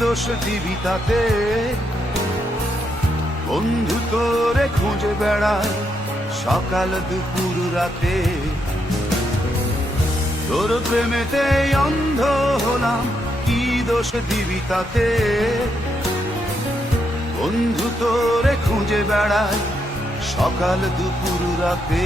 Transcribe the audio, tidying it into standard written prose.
দোষ দিবি তাতে? বন্ধু তোরে খুঁজে বেড়ায় সকাল দুপুর রাতে, তোর প্রেমেতে অন্ধ হলাম, কি দোষ দিবি তাতে? বন্ধু তোরে খুঁজে বেড়ায় সকাল দুপুর রাতে।